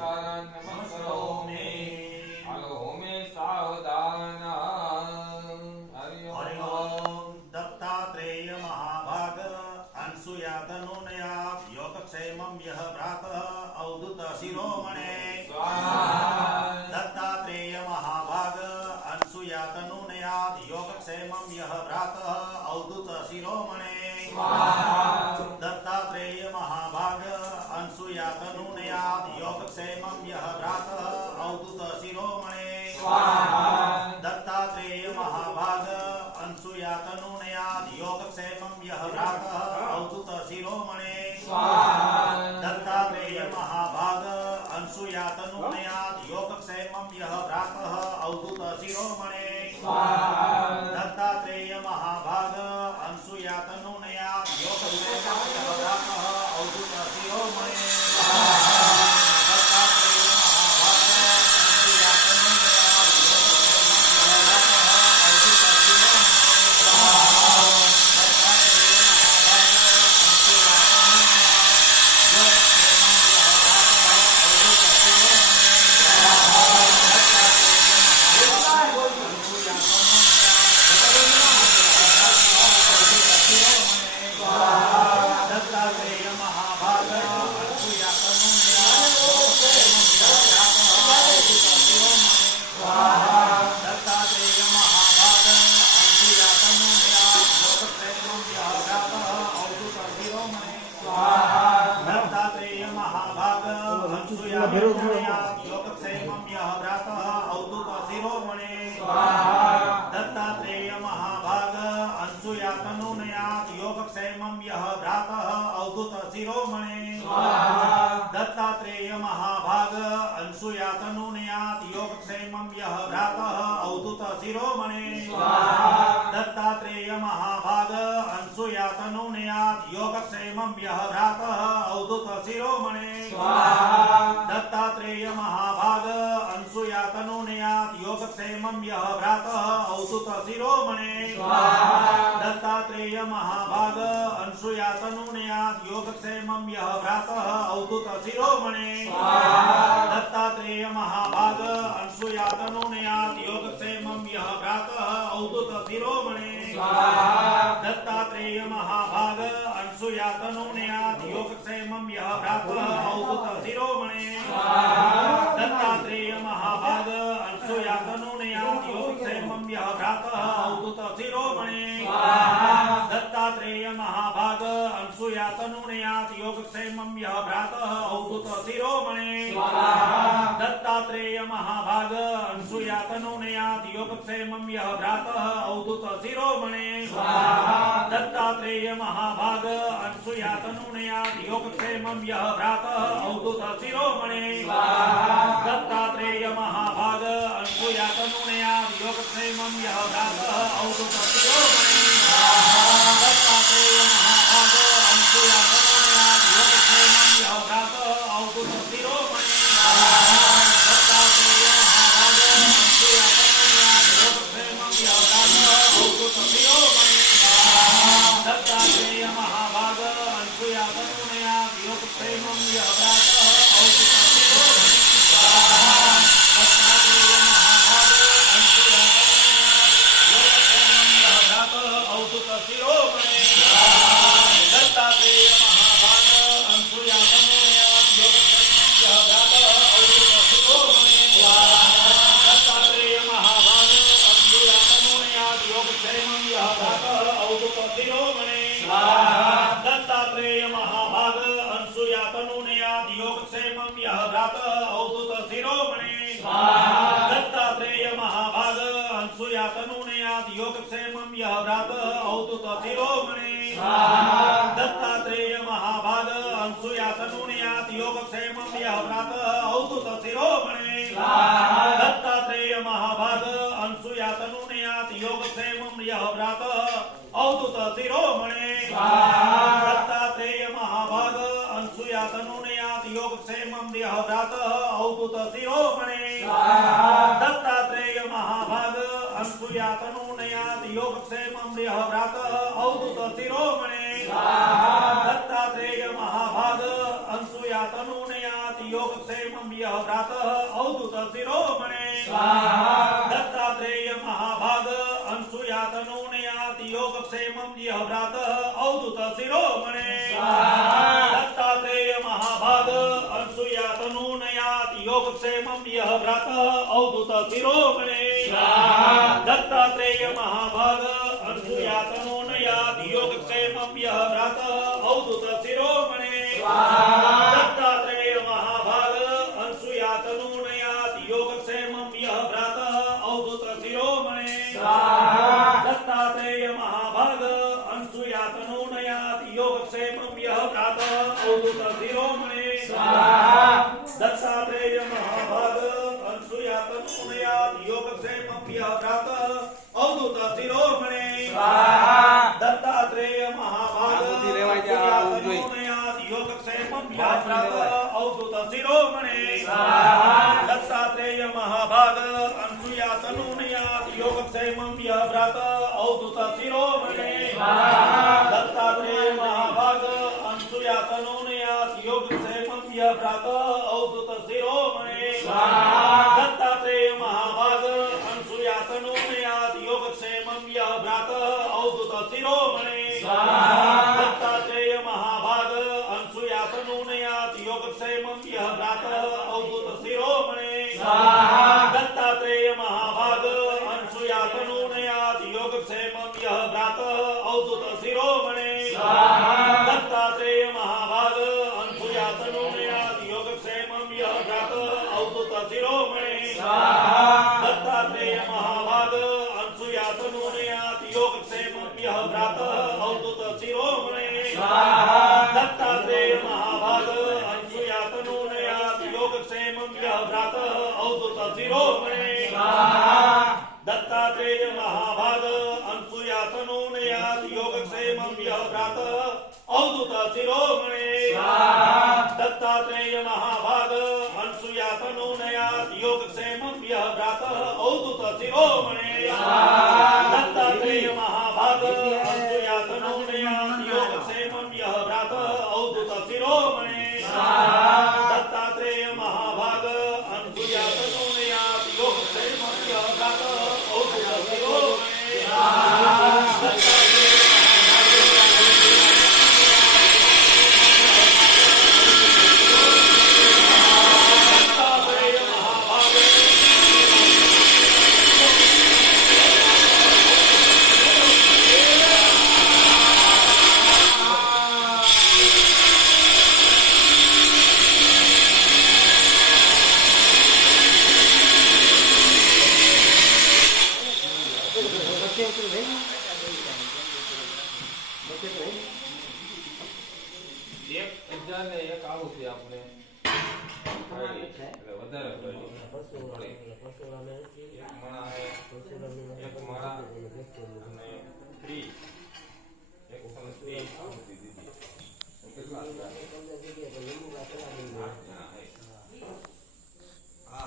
नमस्करोमि hello मे सावधान हरि ओम। दत्तात्रेय महाभाग अनसुया तनूनया योगक्षेमं यः प्रातः अवधूत शिरोमणे स्वाहा। दत्तात्रेय महाभाग अनसुया तनूनया योगक्षेमं यः प्रातः अवधूत शिरोमणे स्वाहा। दत्तात्रेय महाभाग अनसुया तनूनया योगक्षेमं यः प्रातः अवधूत शिरोमणे स्वाहा। दत्तात्रेय महाभाग अनसुया तनूनया योगक्षेमं यः प्रातः अवधूत शिरोमणे स्वाहा। दत्तात्रेय महाभाग अनसुया तनूनया योगक्षेमं यः प्रातः अवधूत शिरोमणे स्वाहा। दत्तात्रेय महाभाग अनसुया तनूनया योगक्षेमं यः प्रातः अवधूत शिरोमणे दत्तात्रेय महाभाग अनसुया योगक्षेमं यः प्रातः अवधूत शिरोमणे दत्तात्रेय महाभाग अनसुया तनूनया योगक्षेमं यः प्रातः अवधूत शिरोमणे दत्तात्रेय महाभाग अनसुया तनूनया योगक्षेमं यः प्रातः अवधूत शिरोमणे दत्तात्रेय महाभाग अनसुया तनूनया योगक्षेमं यः प्रातः अवधूत शिरोमणे दत्तात्रेय महाभाग अनसुया तनूनया योगक्षेमं यः प्रातः अवधूत शिरोमणे दत्तात्रेय महाभाग अनसुया तनूनया योगक्षेमं यः प्रातः अवधूत शिरोमणे दत्तात्रेय महाभाग अनसुया तनूनया योगक्षेमं यः प्रातः अवधूत शिरोमणे दत्तात्रेय महाभाग अनसुया तनूनया योगक्षेमं यः प्रातः अवधूत शिरोमणे दत्तात्रेय महाभाग अनसुया तनूनया योगक्षेमं यः प्रातः अवधूत शिरोमणे दत्तात्रेय महाभाग अनसुया तनूनया योगक्षेमं यः प्रातः अवधूत शिरोमणे दत्तात्रेय महाभाग अनसुया तनूनया योगक्षेमं यः प्रातः अवधूत शिरोमणे दत्तात्रेय महाभाग अनसुया तनूनया योगक्षेमं यः प्रातः अवधूत शिरोमणे दत्तात्रेय महाभाग अनसुया तनूनया योगक्षेमं यः प्रातः अवधूत शिरोमणे दत्तात्रेय महाभाग अनसुया तनूनया योगक्षेमं यः प्रातः अवधूत शिरोमणे दत्तात्रेय महाभाग अनसुया तनूनया योगक्षेमं यः प्रातः अवधूत शिरोमणे दत्तात्रेय महाभाग अनसुया तनूनया योगक्षेमं यः प्रातः अवधूत शिरोमणे दत्तात्रेय महाभाग अनसुया तनूनया योगक्षेमं यः प्रातः अवधूत शिरोमणे दत्तात्रेय महाभाग अनसुया तनूनया योगक्षेमं यः प्रातः अवधूत शिरोमणे दत्तात्रेय महाभाग अनसुया तनूनया योगक्षेमं यः प्रातः अवधूत शिरोमणे दत्तात्रेय महाभाग अनसुया तनूनया योगक्षेमं यः प्रातः अवधूत शिरोमणे दत्तात्रेय महाभाग अनसुया तनूनया योगक्षेमं यः प्रातः अवधूत शिरोमणे दत्तात्रेय महाभाग अनसुया तनूनया योगक्षेमं यः प्रातः अवधूत शिरोमणे दत्तात्रेय महाभाग अनसुया तनूनया योगक्षेमं यः प्रातः अवधूत शिरोमणे दत्तात्रेय महाभाग अनसुया तनूनया योगक्षेमं यः प्रातः अवधूत शिरोमणे दत्तात्रेय महाभाग अनसुया तनूनया योगक्षेमं यः प्रातः अवधूत शिरोमणे दत्तात्रेय महाभाग अनसुया तनूनया योगक्षेमं यः भ्रातः अवधूत शिरोमणे स्वाहा दत्तात्रेय महाभाग अनसुया तनूनयाति योगक्षेमं यः भ्रातः अवधूत शिरोमणे स्वाहा दत्तात्रेय महाभाग अनसुया तनूनयाति योगक्षेमं यः भ्रातः अवधूत शिरोमणे स्वाहा दत्तात्रेय महाभाग अनसुया तनूनयाति योगक्षेमं यः भ्रातः अवधूत शिरोमणे स्वाहा दत्तात्रेय महाभाग अनसुया तनूनयाति योगक्षेमं यः भ्रातः अवधूत शिरोमणे स्वाहा दत्तात्रेय महाभाग अनसुया तनूनयाति योगक्षेमं यः भ्रातः अवधूत शिरोमणे स्वाहा दत्तात्रेय महाभाग अनसुया तनूनयाति योगक्षेमं यः भ्रातः अवधूत शिरोमणे स्वाहा दत्तात्रेय महाभाग अनसुया तनूनयाति योगक्षेमं यः भ्रातः अवधूत शिरोमणे स्वाहा दत्तात्रेय महाभाग अनसुया तनूनयाति योगक्षेमं यः भ्रातः अवधूत शिरोमणे स्वाहा दत्तात्रेय महाभाग अनसुया तनूनयाति योगक्षेमं यः भ्रातः अवधूत शिरोमणे स्वाहा दत्तात्रेय महाभाग अनसुया तनूनयाति योगक्षेमं यः भ्रातः अवधूत शिरोमणे स्वाहा दत्तात्रेय महाभाग अनसुया तनूनयाति योगक्षेमं यः भ्रातः अवधूत शिरोमणे स्वाहा दत्तात्रेय महाभाग अनसुया तनूनयाति योगक्षेमं यः भ्रातः अवधूत शिरोमणे स्वाहा दत्तात्रेय महाभाग अनसुया तनूनयाति योगक्षेमं यः भ्रातः अवधूत शिरोमणे स्वाहा दत्तात्रेय महाभाग अनसुया तनूनयाति योगक्षेमं यः भ्रातः अवधूत शिरोमणे स्वाहा दत्तात्रेय महाभाग अनसुया तनूनयाति योगक्षेमं यः भ्रातः अवधूत शिरोमणे स्वाहा दत्तात्रेय महाभाग अनसुया तनूनयाति योगक्षेमं यः भ्रातः अवधूत शिरोमणे स्वाहा दत्तात्रेय महाभाग अनसुया तनूनयाति योगक्षेमं यः भ्रातः अवधूत शिरोमणे दत्तात्रेय महाभाग अनसुया तनूनयाति योगक्षेमं यः भ्रातः अवधूत शिरोमणे दत्तात्रेय महाभाग अनसुया तनूनयाति योगक्षेमं यः भ्रातः अवधूत शिरोमणे दत्तात्रेय महाभाग એક હજાર ને એક આવું છે આપણે એટલે વધારે પડી. એક મણા હે, એક માળા અને 30 એક ઉપર 30 આવું દીધી. કેટલા થયા? 8 જણા હે. હા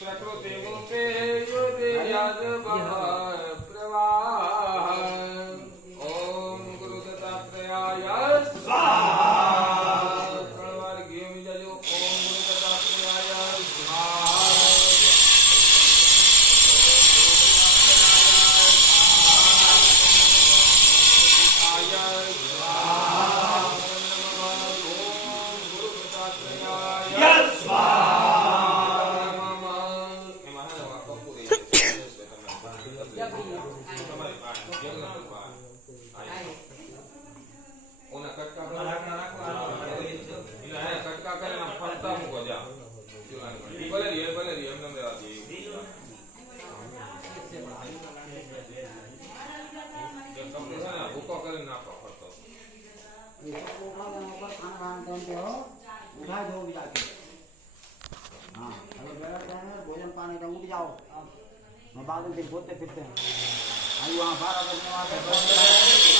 प्रकृति मूर्ते प्रवाह ओम गुरु दत्तात्रेयाय स्वाहा प्रणवार घी में जाजो ओम गुरु दत्तात्रेयाय स्वाहा તમારી પાસે जाओ मैं बाद में फिर बोलते फिरते हैं आई वहाँ 12 बजने वाले